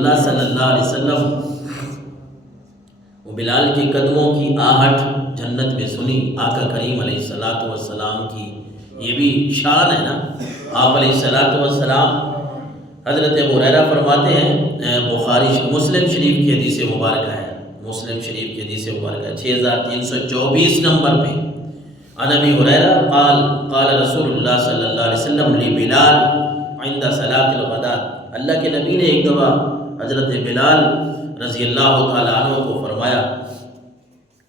اللہ صلی اللہ علیہ وسلم وہ بلال کے قدموں کی آہٹ جنت میں سنی. آقا کریم علیہ الصلوۃ والسلام کی یہ بھی شان ہے نا. آپ علیہ الصلوۃ والسلام حضرت ابو ہریرہ فرماتے ہیں، بخاری مسلم شریف کی حدیث مبارکہ ہے، مسلم شریف کی حدیث مبارکہ ہے 6324 نمبر پہ. عن ابی ہریرہ قال قال رسول اللہ صلی اللہ علیہ وسلم لبلال عند صلاۃ الغداۃ. اللہ کے نبی نے ایک دفعہ حضرت بلال رضی اللہ تعالیٰ عنہ کو فرمایا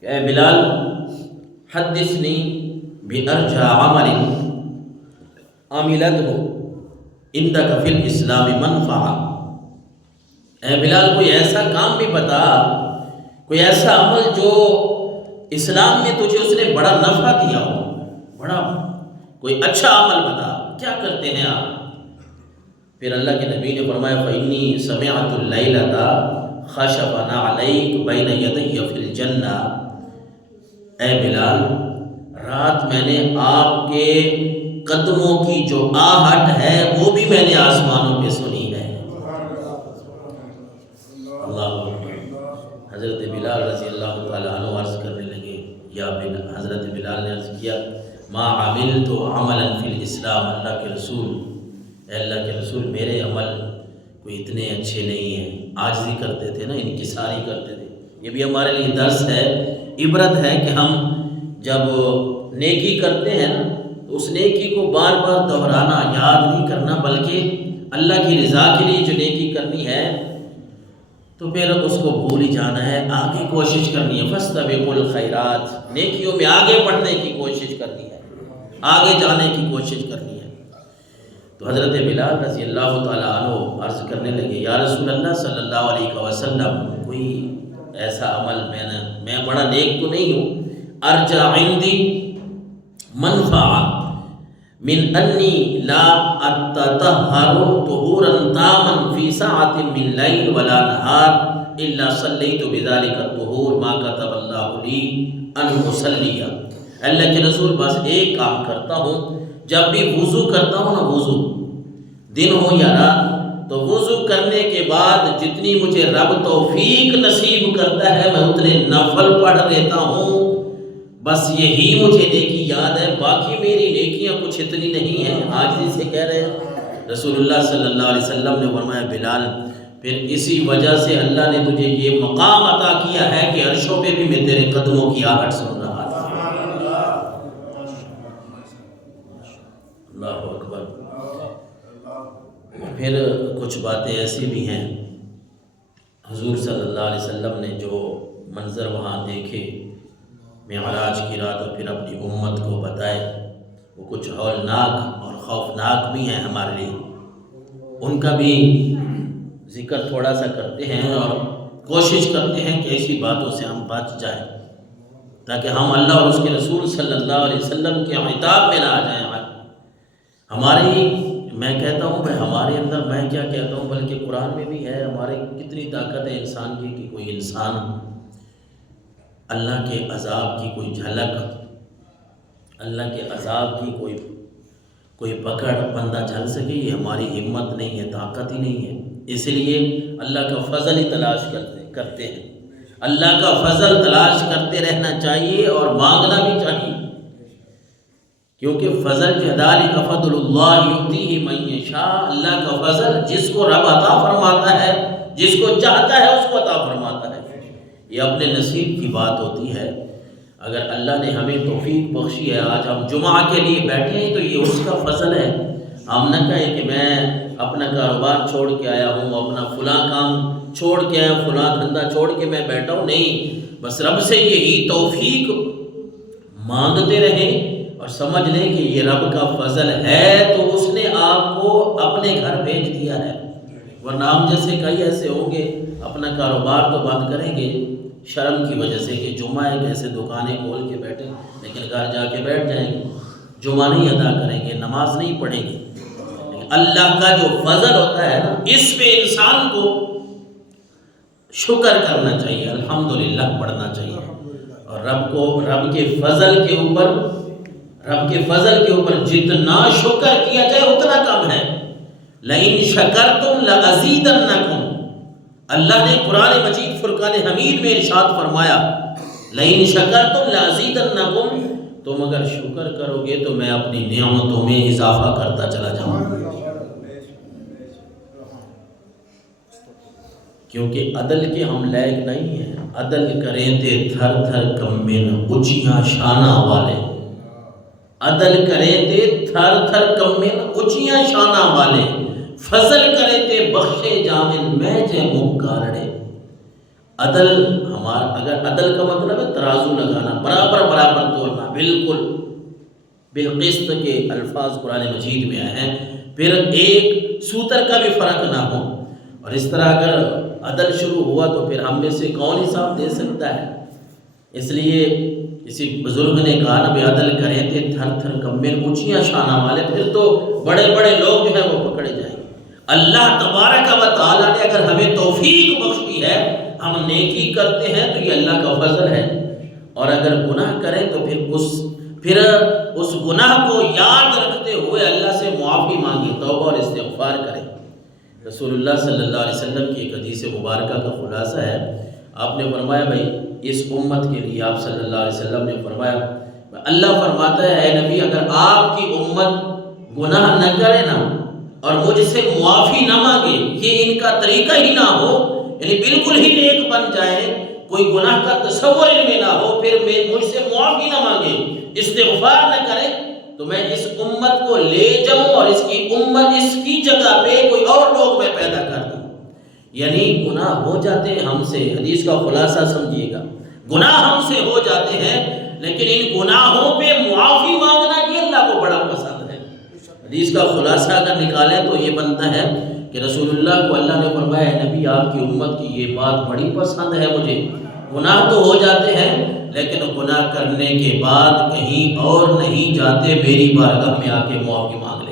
کہ اے بلال حدثنی بأرجى عمل عملته عندك فی الاسلام منفعہ. اے بلال کوئی ایسا کام بھی بتا، کوئی ایسا عمل جو اسلام میں تجھے اس نے بڑا نفع دیا ہو، بڑا کوئی اچھا عمل بتا، کیا کرتے ہیں آپ؟ پھر اللہ کے نبی نے فرمایا فإنی سمعت الليلة خشفا علیک بین یدی فی الجنہ. اے بلال رات میں نے آپ کے قدموں کی جو آہٹ ہے وہ بھی میں نے آسمانوں پہ سنی ہے. اللہ حضرت بلال رضی اللہ تعالیٰ عنہ عرض کرنے لگے، یا حضرت بلال نے عرض کیا ما عملت عملا فی الاسلام. اللہ کے رسول، اے اللہ کے رسول میرے عمل کوئی اتنے اچھے نہیں ہیں. عاجزی کرتے تھے نا، انکساری کرتے تھے. یہ بھی ہمارے لیے درس ہے، عبرت ہے کہ ہم جب نیکی کرتے ہیں نا تو اس نیکی کو بار بار دہرانا، یاد نہیں کرنا، بلکہ اللہ کی رضا کے لیے جو نیکی کرنی ہے تو پھر اس کو بھول ہی جانا ہے، آگے کوشش کرنی ہے. فاستبقوا الخیرات، نیکیوں میں آگے بڑھنے کی کوشش کرنی ہے، آگے جانے کی کوشش کرنی ہے. تو حضرت بلال رضی اللہ تعالیٰ عنہ عرض کرنے لگے یا رسول اللہ صلی اللہ علیہ وسلم کوئی ایسا عمل میں بڑا نیک تو نہیں ہوں، ارجع عندی منفع من انی لا اتطہر طہورا تاما فی ساعت من لیل ولا نہار الا صلیت بذلک الطہور ما کتب اللہ لی ان اصلی. اللہ کے رسول بس ایک کام کرتا ہوں، جب بھی وضو کرتا ہوں نا، وضو دن ہو یا رات، تو وضو کرنے کے بعد جتنی مجھے رب توفیق نصیب کرتا ہے میں اتنے نفل پڑھ لیتا ہوں. بس یہی مجھے نیکی یاد ہے، باقی میری نیکیاں کچھ اتنی نہیں ہیں. عاجزی سے کہہ رہے ہیں. رسول اللہ صلی اللہ علیہ وسلم نے فرمایا بلال پھر اسی وجہ سے اللہ نے تجھے یہ مقام عطا کیا ہے کہ عرشوں پہ بھی میں تیرے قدموں کی آہٹ سن رہا تھا. اللہ اکبر. پھر کچھ باتیں ایسی بھی ہیں، حضور صلی اللہ علیہ وسلم نے جو منظر وہاں دیکھے معراج کی رات اور پھر اپنی امت کو بتائے، وہ کچھ ہولناک اور خوفناک بھی ہیں ہمارے لیے. ان کا بھی ذکر تھوڑا سا کرتے ہیں اور کوشش کرتے ہیں کہ ایسی باتوں سے ہم بچ جائیں تاکہ ہم اللہ اور اس کے رسول صلی اللہ علیہ وسلم کے عتاب میں نہ آ جائیں. ہماری میں کہتا ہوں بھائی ہمارے اندر، میں کیا کہتا ہوں بلکہ قرآن میں بھی ہے، ہمارے کتنی طاقت ہے انسان کی کہ کوئی انسان اللہ کے عذاب کی کوئی جھلک، اللہ کے عذاب کی کوئی پکڑ بندہ جھل سکے. یہ ہماری ہمت نہیں ہے، طاقت ہی نہیں ہے. اس لیے اللہ کا فضل ہی تلاش کرتے ہیں. اللہ کا فضل تلاش کرتے رہنا چاہیے اور مانگنا بھی چاہیے، کیونکہ فضل ذالک فضل اللہ یؤتیہ من یشاء. اللہ کا فضل جس کو رب عطا فرماتا ہے، جس کو چاہتا ہے اس کو عطا فرماتا ہے. یہ اپنے نصیب کی بات ہوتی ہے. اگر اللہ نے ہمیں توفیق بخشی ہے، آج ہم جمعہ کے لیے بیٹھے ہیں تو یہ اس کا فضل ہے. ہم نہ کہیں کہ میں اپنا کاروبار چھوڑ کے آیا ہوں، اپنا فلاں کام چھوڑ کے آیا ہوں، فلاں دھندا چھوڑ کے میں بیٹھا ہوں. نہیں، بس رب سے یہی توفیق مانگتے رہیں اور سمجھ لیں کہ یہ رب کا فضل ہے تو اس نے آپ کو اپنے گھر بھیج دیا ہے. ورنہ ہم جیسے کئی ایسے ہوں گے اپنا کاروبار تو بند کریں گے شرم کی وجہ سے کہ جمعہ ہے، کیسے دکانیں کھول کے بیٹھیں، لیکن گھر جا کے بیٹھ جائیں گے، جمعہ نہیں ادا کریں گے، نماز نہیں پڑھیں گے. لیکن اللہ کا جو فضل ہوتا ہے نا، اس پہ انسان کو شکر کرنا چاہیے، الحمدللہ پڑھنا چاہیے. اور رب کے فضل کے اوپر جتنا شکر کیا جائے اتنا کم ہے. لئن شکرتم لازیدنکم. اللہ نے قرآن مجید فرقان حمید میں ارشاد فرمایا لئن شکرتم لازیدنکم، تم اگر شکر کرو گے تو میں اپنی نعمتوں میں اضافہ کرتا چلا جاؤں گا۔ کیونکہ عدل کے ہم لائق نہیں ہیں، عدل کریں تے تھر تھر کمین اونچیاں شانہ والے، عدل کریں تے تھر تھر کمین اونچیاں شانہ والے، فضل کریں تے بخشے جامن میں جے مکارڑے۔ عدل ہمارا، اگر عدل کا مطلب ہے ترازو لگانا، برابر برابر تولنا، بالکل بالقسط کے الفاظ قرآن مجید میں آئے ہیں، پھر ایک سوتر کا بھی فرق نہ ہو۔ اور اس طرح اگر عدل شروع ہوا تو پھر ہم میں سے کون حساب دے سکتا ہے؟ اس لیے کسی بزرگ نے کہا نا بھی عدل کریں تے تھر تھر کمین اونچیاں شانہ والے، پھر تو بڑے بڑے لوگ جو ہیں وہ پکڑے جائیں گے۔ اللہ تبارک و تعالیٰ نے اگر ہمیں توفیق بخشی ہے، ہم نیکی کرتے ہیں تو یہ اللہ کا فضل ہے، اور اگر گناہ کریں تو پھر اس گناہ کو یاد رکھتے ہوئے اللہ سے معافی مانگے، توبہ اور استغفار کریں۔ رسول اللہ صلی اللہ علیہ وسلم کی ایک حدیث مبارکہ کا خلاصہ ہے، آپ نے فرمایا بھائی اس امت کے لیے، آپ صلی اللہ علیہ وسلم نے فرمایا، اللہ فرماتا ہے اے نبی اگر آپ کی امت گناہ نہ کرے نا اور مجھ سے معافی نہ مانگے، یہ ان کا طریقہ ہی نہ ہو، یعنی بالکل ہی نیک بن جائے، کوئی گناہ کا تصور ان میں نہ ہو، پھر مجھ سے معافی نہ مانگے، استغفار نہ کرے، تو میں اس امت کو لے جاؤں اور اس کی امت، اس کی جگہ پہ کوئی اور لوگ میں پیدا کر دوں۔ یعنی گناہ ہو جاتے ہیں ہم سے، حدیث کا خلاصہ سمجھیے گا، گناہ ہم سے ہو جاتے ہیں، لیکن ان گناہوں پہ معافی مانگنا یہ اللہ کو بڑا پسند ہے۔ حدیث کا خلاصہ اگر نکالیں تو یہ بنتا ہے کہ رسول اللہ کو اللہ نے فرمایا ہے نبی آپ کی امت کی یہ بات بڑی پسند ہے مجھے، گناہ تو ہو جاتے ہیں لیکن گناہ کرنے کے بعد کہیں اور نہیں جاتے، میری بارگاہ میں آ کے معافی مانگ لے۔